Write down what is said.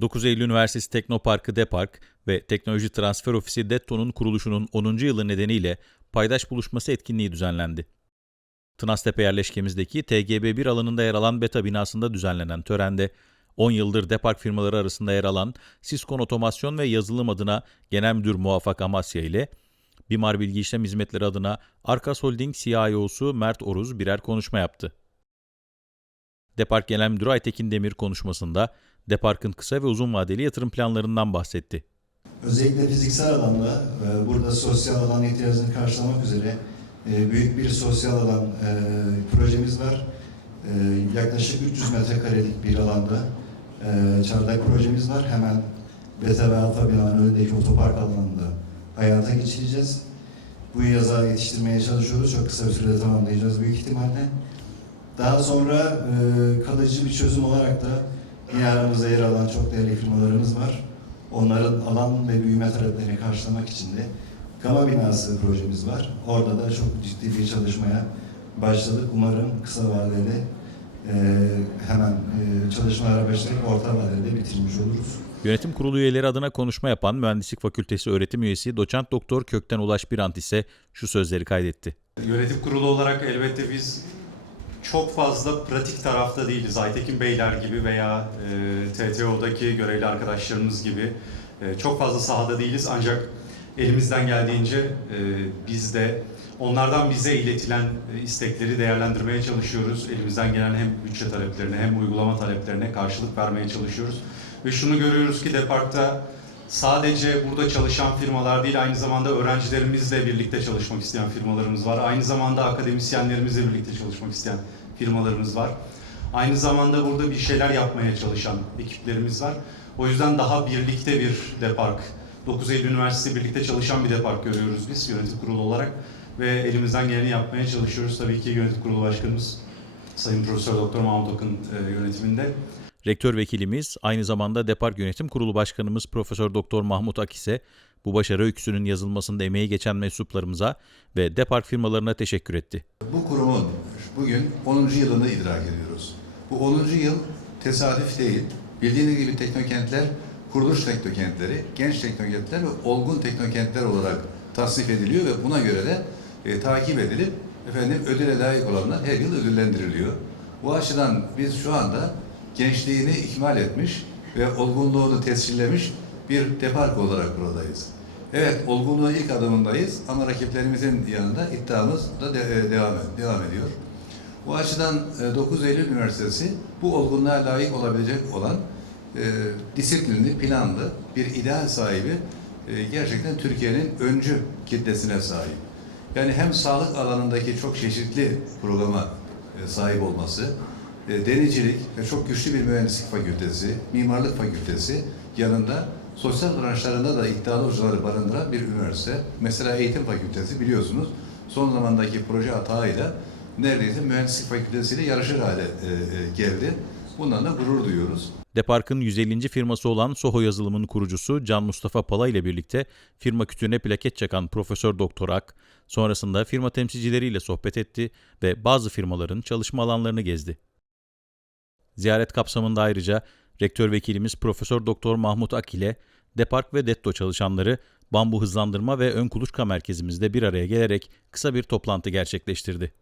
9 Eylül Üniversitesi Teknoparkı Depark ve Teknoloji Transfer Ofisi DETTO'nun kuruluşunun 10. yılı nedeniyle paydaş buluşması etkinliği düzenlendi. Tınaztepe yerleşkemizdeki TGB1 alanında yer alan Beta binasında düzenlenen törende 10 yıldır Depark firmaları arasında yer alan Siskon Otomasyon ve Yazılım adına Genel Müdür Muvaffak Amasya ile Bimar Bilgi İşlem Hizmetleri adına Arkas Holding CIO'su Mert Oruz birer konuşma yaptı. Depark Genel Müdürü Aytekin Demir konuşmasında Depark'ın kısa ve uzun vadeli yatırım planlarından bahsetti. Özellikle fiziksel alanda e, burada sosyal alan ihtiyacını karşılamak üzere e, büyük bir sosyal alan e, projemiz var. Yaklaşık 300 metrekarelik bir alanda çardak projemiz var. Hemen beta ve alfa binanın önündeki otopark alanında hayata geçireceğiz. Bu yaza yetiştirmeye çalışıyoruz. Çok kısa bir sürede tamamlayacağız büyük ihtimalle. Daha sonra kalıcı bir çözüm olarak da yine aramızda yer alan çok değerli firmalarımız var. Onların alan ve büyüme taleplerini karşılamak için de Gama binası projemiz var. Orada da çok ciddi bir çalışmaya başladık. Umarım kısa vadede e, hemen e, çalışmalara başlayıp orta vadede bitirmiş oluruz. Yönetim kurulu üyeleri adına konuşma yapan Mühendislik Fakültesi öğretim üyesi Doçent Doktor Kökten Ulaş Birant ise şu sözleri kaydetti. Yönetim kurulu olarak elbette biz çok fazla pratik tarafta değiliz. Aytekin Beyler gibi veya e, TTO'daki görevli arkadaşlarımız gibi e, çok fazla sahada değiliz. Ancak elimizden geldiğince e, biz de onlardan bize iletilen e, istekleri değerlendirmeye çalışıyoruz. Elimizden gelen hem bütçe taleplerine hem uygulama taleplerine karşılık vermeye çalışıyoruz. Ve şunu görüyoruz ki Depark'ta sadece burada çalışan firmalar değil, aynı zamanda öğrencilerimizle birlikte çalışmak isteyen firmalarımız var. Aynı zamanda akademisyenlerimizle birlikte çalışmak isteyen firmalarımız var. Aynı zamanda burada bir şeyler yapmaya çalışan ekiplerimiz var. O yüzden daha birlikte bir depark, 9 Eylül Üniversitesi birlikte çalışan bir depark görüyoruz biz yönetim kurulu olarak. Ve elimizden geleni yapmaya çalışıyoruz. Tabii ki yönetim kurulu başkanımız Sayın Profesör Doktor Mahmut Akın e, yönetiminde. Rektör vekilimiz aynı zamanda Depark Yönetim Kurulu Başkanımız Profesör Doktor Mahmut Akis'e bu başarı öyküsünün yazılmasında emeği geçen mensuplarımıza ve Depark firmalarına teşekkür etti. Bu kurumun bugün 10. yılını idrak ediyoruz. Bu 10. yıl tesadüf değil. Bildiğiniz gibi teknokentler kuruluş teknokentleri, genç teknokentler ve olgun teknokentler olarak tasnif ediliyor ve buna göre de e, takip edilip efendim ödüle layık olanlar her yıl ödüllendiriliyor. Bu açıdan biz şu anda gençliğini ikmal etmiş ve olgunluğunu tescillemiş bir depark olarak buradayız. Evet, olgunluğun ilk adımındayız ama rakiplerimizin yanında iddiamız da de- e, devam, devam ediyor. Bu açıdan e, 9 Eylül Üniversitesi bu olgunluğa layık olabilecek olan e, disiplinli, planlı bir ideal sahibi e, gerçekten Türkiye'nin öncü kitlesine sahip. Yani hem sağlık alanındaki çok çeşitli programa e, sahip olması, e, denizcilik ve çok güçlü bir mühendislik fakültesi, mimarlık fakültesi yanında sosyal branşlarında da iddialı hocaları barındıran bir üniversite. Mesela eğitim fakültesi biliyorsunuz son zamandaki proje hatağıyla neredeyse mühendislik fakültesiyle yarışır hale e, e, geldi. Bundan da gurur duyuyoruz. Depark'ın 150. firması olan Soho yazılımın kurucusu Can Mustafa Pala ile birlikte firma kütüğüne plaket çakan Profesör Doktor Ak, sonrasında firma temsilcileriyle sohbet etti ve bazı firmaların çalışma alanlarını gezdi. Ziyaret kapsamında ayrıca Rektör Vekilimiz Profesör Doktor Mahmut Ak ile Depark ve Detto çalışanları Bambu Hızlandırma ve Ön Kuluçka Merkezimizde bir araya gelerek kısa bir toplantı gerçekleştirdi.